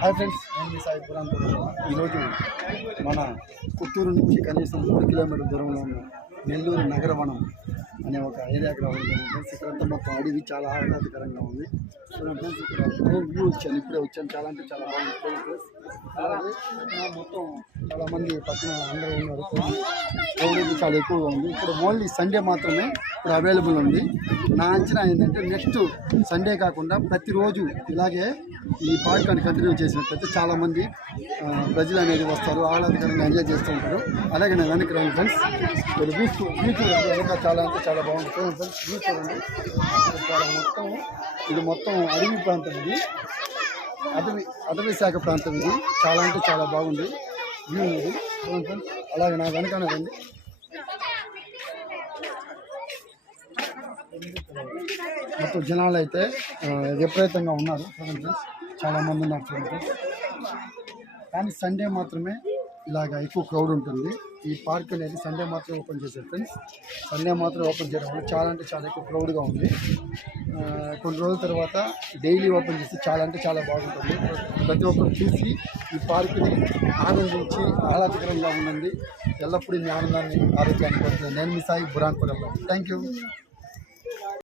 Hi friends, నేను మీ సాయి పురాణపురం. ఈరోజు మన పుత్తూరు నుంచి కనీసం 3 కిలోమీటర్ల దూరంలో ఉన్న నెల్లూరు నగరవనం అనే ఒక ఏరియాకి రావడం జరిగింది. ఇక్కడంతా మొత్తం అడవి చాలా ఆహ్లాదకరంగా ఉంది. ఫ్రెండ్స్ ఇక్కడ వ్యూ వచ్చాను, ఇప్పుడే వచ్చాను. చాలా అంటే చాలా బాగుంది. అలాగే మొత్తం చాలామంది పక్కన అందరూ ఉన్నారు. క్రౌడ్ చాలా ఎక్కువగా ఉంది. ఇక్కడ ఓన్లీ సండే మాత్రమే ఇక్కడ అవైలబుల్ ఉంది. నా అంచనా ఏంటంటే నెక్స్ట్ సండే కాకుండా ప్రతిరోజు ఇలాగే ఈ పార్క్ కంటిన్యూ చేసినట్లయితే చాలామంది ప్రజలు అనేది వస్తారు, ఆహ్లాదకరంగా ఎంజాయ్ చేస్తూ ఉంటారు. అలాగే నేను వెనక్కి రాను ఫ్రెండ్స్. ఇక్కడ బీచ్ చాలా అంటే చాలా బాగుంటుంది ఫ్రెండ్స్. బీచ్ చూడండి, ఇది మొత్తం అడవి ప్రాంతం. ఇది అటవీ శాఖ ప్రాంతం. ఇది చాలా అంటే చాలా బాగుంది వ్యూ ఇది ఫ్రెండ్స్. అలాగే నా వెనకాల రండి. మొత్తం జనాలు అయితే విపరీతంగా ఉన్నారు ఫ్రెండ్స్, చాలామంది ఉన్నారు ఫ్రెండ్స్. కానీ సండే మాత్రమే ఇలాగ ఎక్కువ క్రౌడ్ ఉంటుంది. ఈ పార్క్ అనేది సండే మాత్రమే ఓపెన్ చేశారు ఫ్రెండ్స్. సండే మాత్రం ఓపెన్ చేయడం వల్ల చాలా అంటే చాలా ఎక్కువ క్రౌడ్గా ఉంది. కొన్ని రోజుల తర్వాత డైలీ ఓపెన్ చేస్తే చాలా అంటే చాలా బాగుంటుంది. ప్రతి ఒక్కరు చూసి ఈ పార్కుని ఆనందించి ఆహ్లాదకరంగా ఉండండి. ఎల్లప్పుడూ మీ ఆనందాన్ని ఆరోగ్యాన్ని కోరుతుంది. నేను మీ సాయి పురాణపురంలో. Thank you.